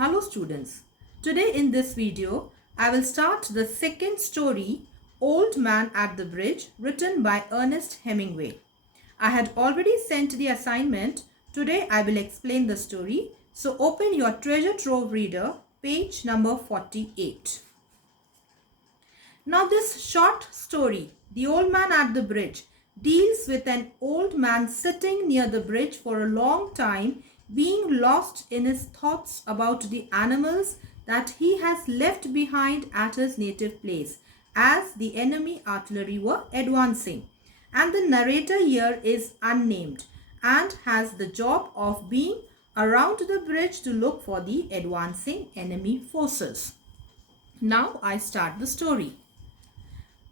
Hello students, today in this video I will start the second story, Old Man at the Bridge, written by Ernest Hemingway. I had already sent the assignment. Today I will explain the story. So open your treasure trove reader, page number 48. Now this short story, The Old Man at the Bridge, deals with an old man sitting near the bridge for a long time, being lost in his thoughts about the animals that he has left behind at his native place as the enemy artillery were advancing. And the narrator here is unnamed and has the job of being around the bridge to look for the advancing enemy forces. Now I start the story.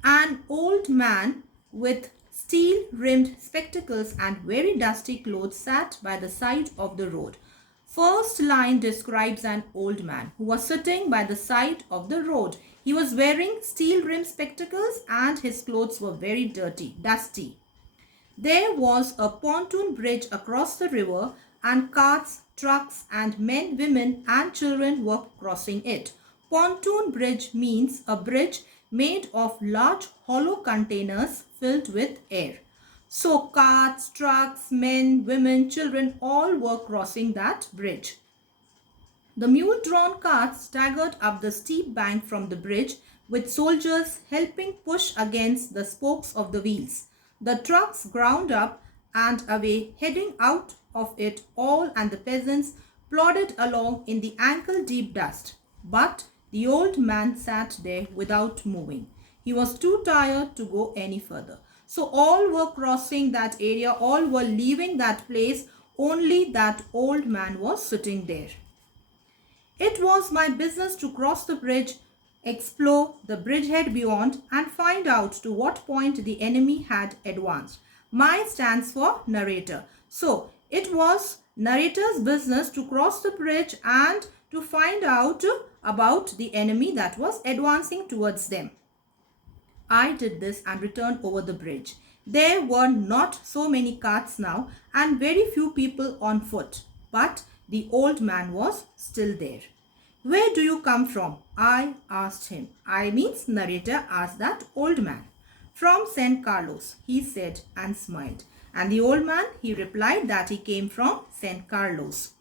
An old man with steel-rimmed spectacles and very dusty clothes sat by the side of the road. First line describes an old man who was sitting by the side of the road. He was wearing steel-rimmed spectacles and his clothes were very dusty. There was a pontoon bridge across the river and carts, trucks and men, women and children were crossing it. Pontoon bridge means a bridge made of large hollow containers filled with air. So carts, trucks, men, women, children all were crossing that bridge. The mule-drawn carts staggered up the steep bank from the bridge with soldiers helping push against the spokes of the wheels. The trucks ground up and away, heading out of it all, and the peasants plodded along in the ankle-deep dust. But the old man sat there without moving. He was too tired to go any further. So all were crossing that area, all were leaving that place, only that old man was sitting there. It was my business to cross the bridge, explore the bridgehead beyond, and find out to what point the enemy had advanced. My stands for narrator. So it was narrator's business to cross the bridge and to find out about the enemy that was advancing towards them. I did this and returned over the bridge. There were not so many carts now and very few people on foot, but the old man was still there. Where do you come from? I asked him. I means narrator asked that old man. From San Carlos, he said and smiled. And the old man, he replied that he came from San Carlos.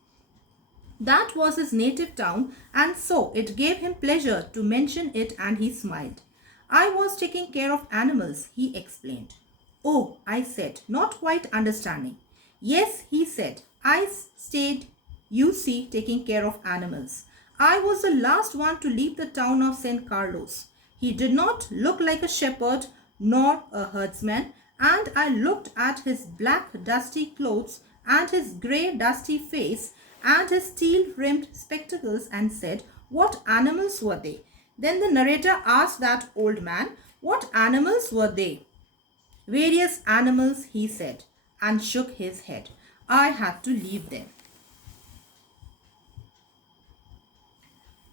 That was his native town, and so it gave him pleasure to mention it, and he smiled. I was taking care of animals, he explained. Oh, I said, not quite understanding. Yes, he said, I stayed, you see, taking care of animals. I was the last one to leave the town of San Carlos. He did not look like a shepherd nor a herdsman, and I looked at his black dusty clothes and his grey dusty face and his steel-rimmed spectacles and said, what animals were they? Then the narrator asked that old man, what animals were they? Various animals, he said, and shook his head. I had to leave them.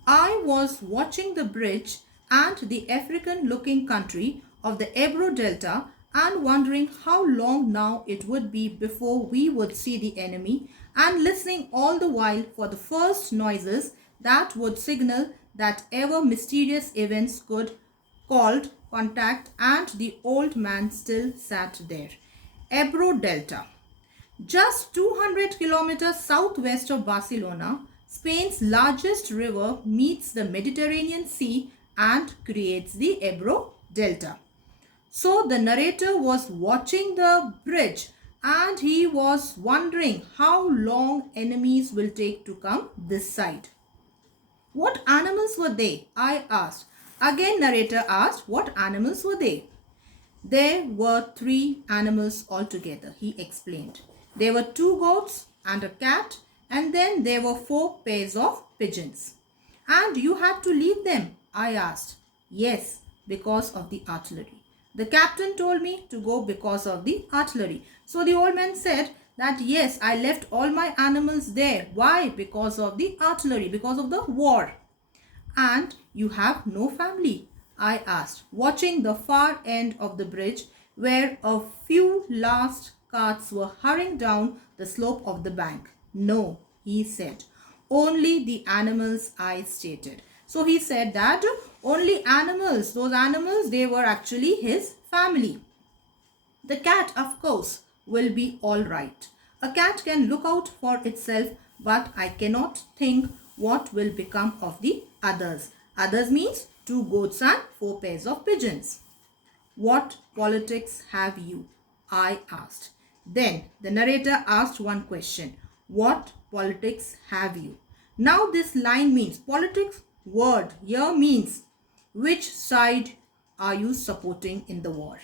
I was watching the bridge and the African-looking country of the Ebro Delta and wondering how long now it would be before we would see the enemy, and listening all the while for the first noises that would signal that ever mysterious events could called contact, and the old man still sat there. Ebro Delta. Just 200 kilometers southwest of Barcelona, Spain's largest river meets the Mediterranean Sea and creates the Ebro Delta. So the narrator was watching the bridge and he was wondering how long enemies will take to come this side. What animals were they? I asked. Again narrator asked, what animals were they? There were 3 animals altogether, he explained. There were 2 goats and a cat, and then there were 4 pairs of pigeons. And you had to leave them? I asked. Yes, because of the artillery. The captain told me to go because of the artillery. So the old man said that yes, I left all my animals there. Why? Because of the artillery, because of the war. And you have no family? I asked, watching the far end of the bridge where a few last carts were hurrying down the slope of the bank. No, he said. Only the animals, I stated. So he said that only animals, those animals, they were actually his family. The cat, of course, will be all right. A cat can look out for itself, but I cannot think what will become of the others. Others means 2 goats and 4 pairs of pigeons. What politics have you? I asked. Then the narrator asked one question. What politics have you? Now this line means, politics word here means, which side are you supporting in the war?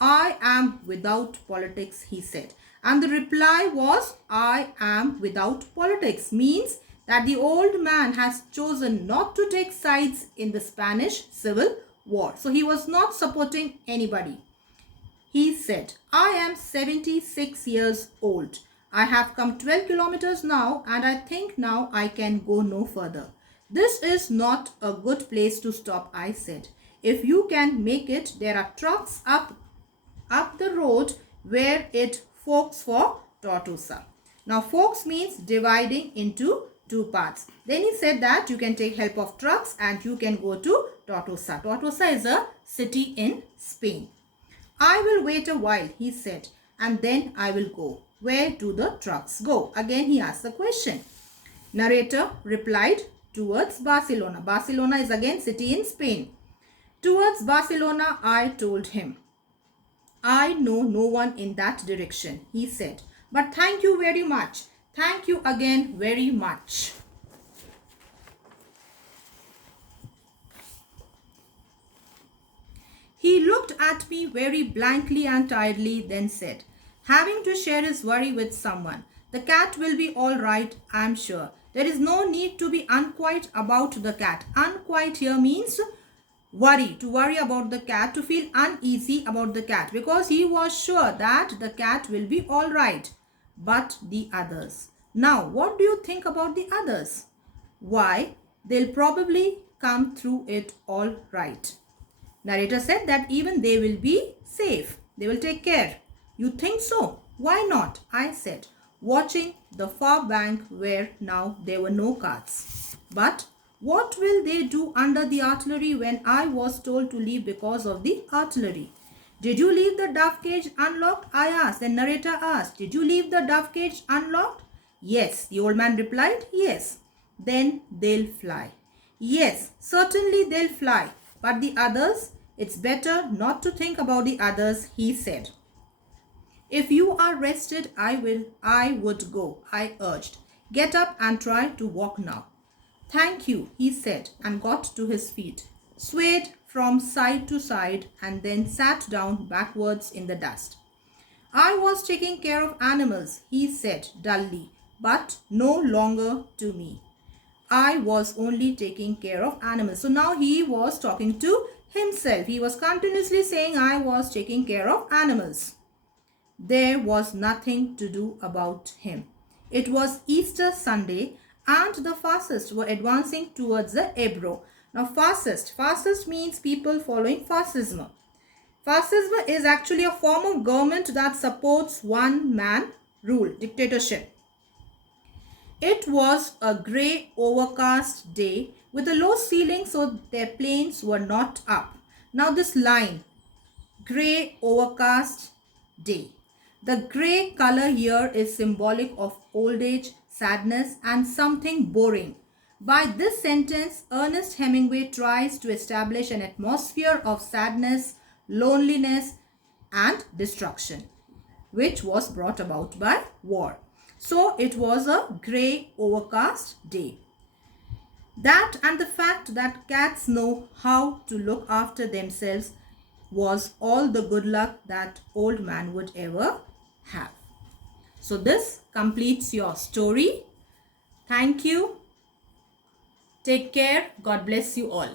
I am without politics, he said. And the reply was, I am without politics, means that the old man has chosen not to take sides in the Spanish Civil War. So he was not supporting anybody. He said, I am 76 years old. I have come 12 kilometers now, and I think now I can go no further. This is not a good place to stop, I said. If you can make it, there are trucks up the road where it forks for Tortosa. Now forks means dividing into 2 parts. Then he said that you can take help of trucks and you can go to Tortosa. Tortosa is a city in Spain. I will wait a while, he said, and then I will go. Where do the trucks go? Again he asked the question. Narrator replied, towards Barcelona. Barcelona is again city in Spain. Towards Barcelona, I told him. I know no one in that direction, he said. But thank you very much. Thank you again very much. He looked at me very blankly and tiredly, then said, having to share his worry with someone. The cat will be all right, I am sure. There is no need to be unquiet about the cat. Unquiet here means worry, to worry about the cat, to feel uneasy about the cat, because he was sure that the cat will be all right. But the others. Now, what do you think about the others? Why, they'll probably come through it all right. Narrator said that even they will be safe. They will take care. You think so? Why not? I said, watching the far bank where now there were no carts. But what will they do under the artillery when I was told to leave because of the artillery? Did you leave the dove cage unlocked? I asked. The narrator asked, did you leave the dove cage unlocked? Yes, the old man replied, yes. Then they'll fly. Yes, certainly they'll fly. But the others, it's better not to think about the others, he said. If you are rested, I would go, I urged. Get up and try to walk now. Thank you, he said, and got to his feet, swayed from side to side, and then sat down backwards in the dust. I was taking care of animals, he said dully, but no longer to me. I was only taking care of animals. So now he was talking to himself. He was continuously saying, I was taking care of animals. There was nothing to do about him. It was Easter Sunday and the fascists were advancing towards the Ebro. Now fascist means people following fascism. Fascism is actually a form of government that supports one man rule, dictatorship. It was a grey overcast day with a low ceiling, so their planes were not up. Now this line, grey overcast day. The grey color here is symbolic of old age, sadness and something boring. By this sentence, Ernest Hemingway tries to establish an atmosphere of sadness, loneliness and destruction, which was brought about by war. So it was a grey overcast day. That and the fact that cats know how to look after themselves was all the good luck that old man would ever have. So this completes your story. Thank you. Take care. God bless you all.